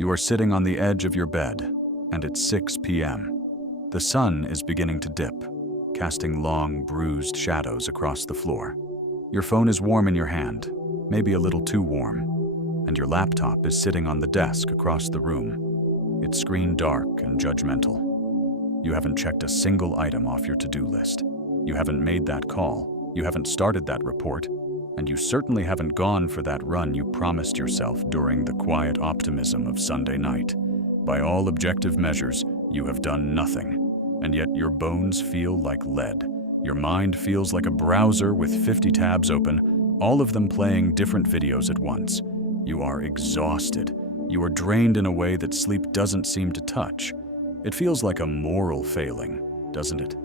You are sitting on the edge of your bed, and it's 6 p.m. The sun is beginning to dip, casting long, bruised shadows across the floor. Your phone is warm in your hand, maybe a little too warm, and your laptop is sitting on the desk across the room, its screen dark and judgmental. You haven't checked a single item off your to-do list. You haven't made that call, you haven't started that report, and you certainly haven't gone for that run you promised yourself during the quiet optimism of Sunday night. By all objective measures, you have done nothing, and yet your bones feel like lead. Your mind feels like a browser with 50 tabs open, all of them playing different videos at once. You are exhausted. You are drained in a way that sleep doesn't seem to touch. It feels like a moral failing, doesn't it?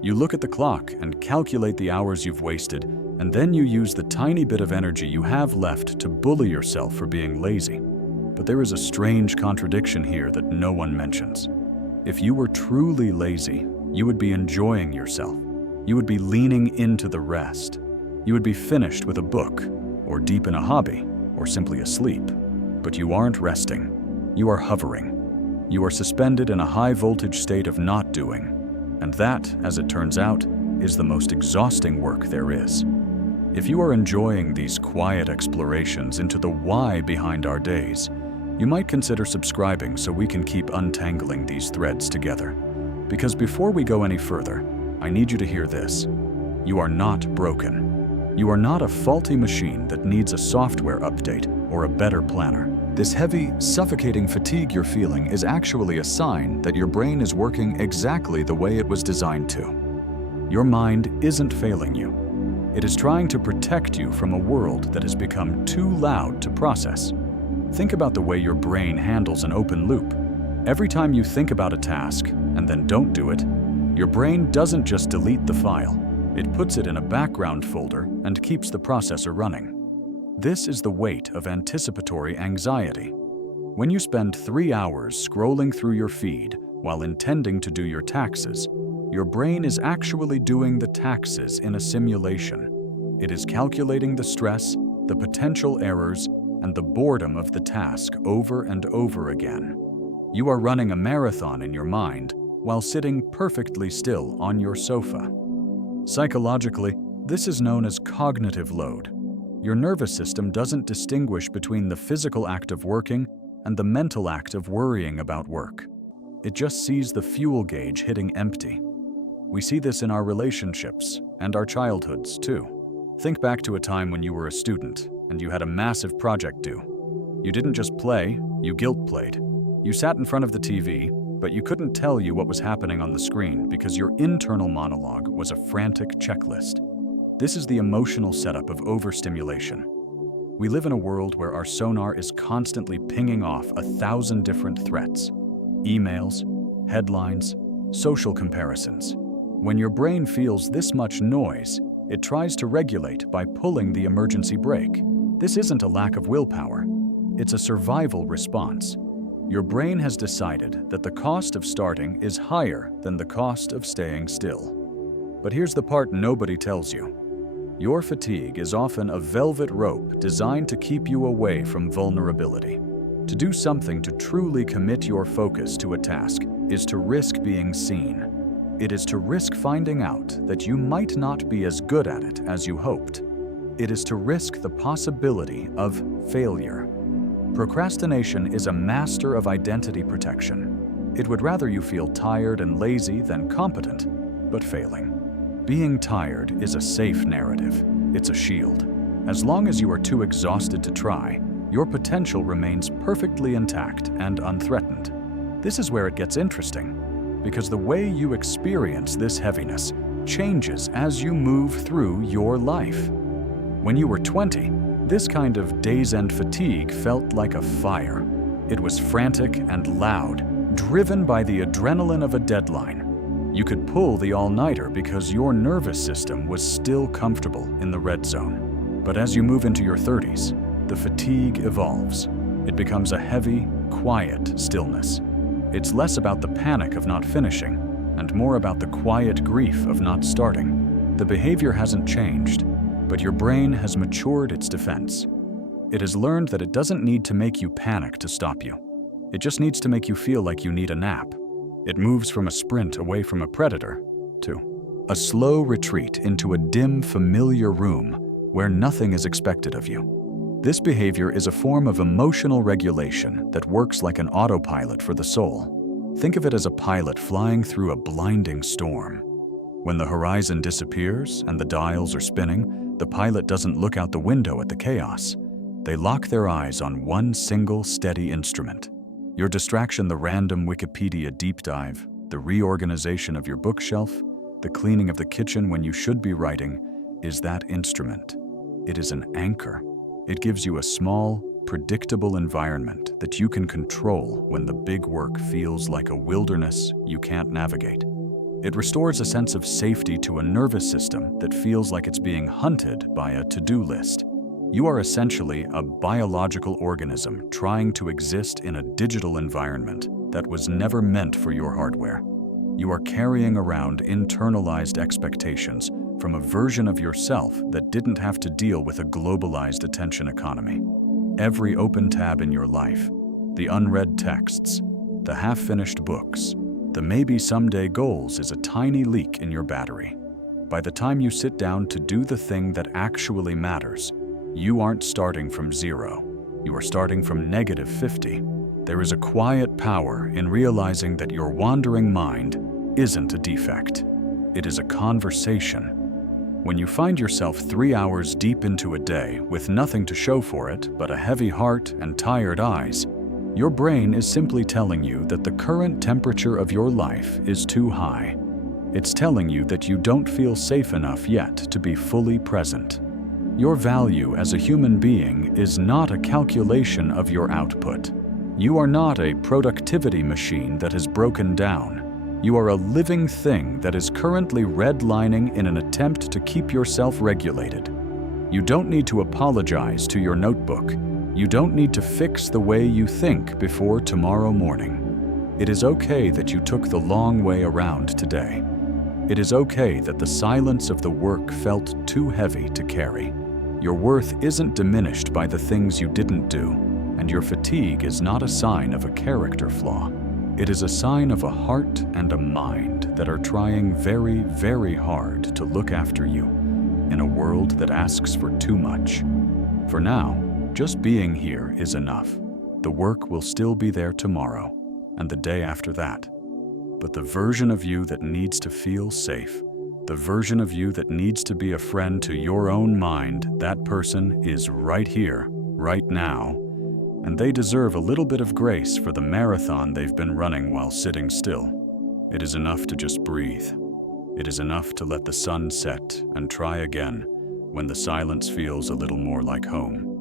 You look at the clock and calculate the hours you've wasted, and then you use the tiny bit of energy you have left to bully yourself for being lazy. But there is a strange contradiction here that no one mentions. If you were truly lazy, you would be enjoying yourself. You would be leaning into the rest. You would be finished with a book, or deep in a hobby, or simply asleep. But you aren't resting. You are hovering. You are suspended in a high-voltage state of not doing. And that, as it turns out, is the most exhausting work there is. If you are enjoying these quiet explorations into the why behind our days, you might consider subscribing so we can keep untangling these threads together. Because before we go any further, I need you to hear this. You are not broken. You are not a faulty machine that needs a software update or a better planner. This heavy, suffocating fatigue you're feeling is actually a sign that your brain is working exactly the way it was designed to. Your mind isn't failing you. It is trying to protect you from a world that has become too loud to process. Think about the way your brain handles an open loop. Every time you think about a task and then don't do it, your brain doesn't just delete the file. It puts it in a background folder and keeps the processor running. This is the weight of anticipatory anxiety. When you spend 3 hours scrolling through your feed while intending to do your taxes, your brain is actually doing the taxes in a simulation. It is calculating the stress, the potential errors, and the boredom of the task over and over again. You are running a marathon in your mind while sitting perfectly still on your sofa. Psychologically, this is known as cognitive load. Your nervous system doesn't distinguish between the physical act of working and the mental act of worrying about work. It just sees the fuel gauge hitting empty. We see this in our relationships and our childhoods, too. Think back to a time when you were a student and you had a massive project due. You didn't just play, you guilt played. You sat in front of the TV, but you couldn't tell you what was happening on the screen because your internal monologue was a frantic checklist. This is the emotional setup of overstimulation. We live in a world where our sonar is constantly pinging off 1,000 different threats. Emails, headlines, social comparisons. When your brain feels this much noise, it tries to regulate by pulling the emergency brake. This isn't a lack of willpower. It's a survival response. Your brain has decided that the cost of starting is higher than the cost of staying still. But here's the part nobody tells you. Your fatigue is often a velvet rope designed to keep you away from vulnerability. To do something to truly commit your focus to a task is to risk being seen. It is to risk finding out that you might not be as good at it as you hoped. It is to risk the possibility of failure. Procrastination is a master of identity protection. It would rather you feel tired and lazy than competent, but failing. Being tired is a safe narrative. It's a shield. As long as you are too exhausted to try, your potential remains perfectly intact and unthreatened. This is where it gets interesting, because the way you experience this heaviness changes as you move through your life. When you were 20, this kind of days-end fatigue felt like a fire. It was frantic and loud, driven by the adrenaline of a deadline. You could pull the all-nighter because your nervous system was still comfortable in the red zone. But as you move into your 30s, the fatigue evolves. It becomes a heavy, quiet stillness. It's less about the panic of not finishing and more about the quiet grief of not starting. The behavior hasn't changed, but your brain has matured its defense. It has learned that it doesn't need to make you panic to stop you. It just needs to make you feel like you need a nap. It moves from a sprint away from a predator to a slow retreat into a dim, familiar room where nothing is expected of you. This behavior is a form of emotional regulation that works like an autopilot for the soul. Think of it as a pilot flying through a blinding storm. When the horizon disappears and the dials are spinning, the pilot doesn't look out the window at the chaos. They lock their eyes on one single steady instrument. Your distraction, the random Wikipedia deep dive, the reorganization of your bookshelf, the cleaning of the kitchen when you should be writing, is that instrument. It is an anchor. It gives you a small, predictable environment that you can control when the big work feels like a wilderness you can't navigate. It restores a sense of safety to a nervous system that feels like it's being hunted by a to-do list. You are essentially a biological organism trying to exist in a digital environment that was never meant for your hardware. You are carrying around internalized expectations from a version of yourself that didn't have to deal with a globalized attention economy. Every open tab in your life, the unread texts, the half-finished books, the maybe someday goals is a tiny leak in your battery. By the time you sit down to do the thing that actually matters, you aren't starting from zero. You are starting from -50. There is a quiet power in realizing that your wandering mind isn't a defect. It is a conversation. When you find yourself 3 hours deep into a day with nothing to show for it but a heavy heart and tired eyes, your brain is simply telling you that the current temperature of your life is too high. It's telling you that you don't feel safe enough yet to be fully present. Your value as a human being is not a calculation of your output. You are not a productivity machine that has broken down. You are a living thing that is currently redlining in an attempt to keep yourself regulated. You don't need to apologize to your notebook. You don't need to fix the way you think before tomorrow morning. It is okay that you took the long way around today. It is okay that the silence of the work felt too heavy to carry. Your worth isn't diminished by the things you didn't do, and your fatigue is not a sign of a character flaw. It is a sign of a heart and a mind that are trying very, very hard to look after you in a world that asks for too much. For now, just being here is enough. The work will still be there tomorrow, and the day after that. But the version of you that needs to feel safe, the version of you that needs to be a friend to your own mind, that person is right here, right now, and they deserve a little bit of grace for the marathon they've been running while sitting still. It is enough to just breathe. It is enough to let the sun set and try again when the silence feels a little more like home.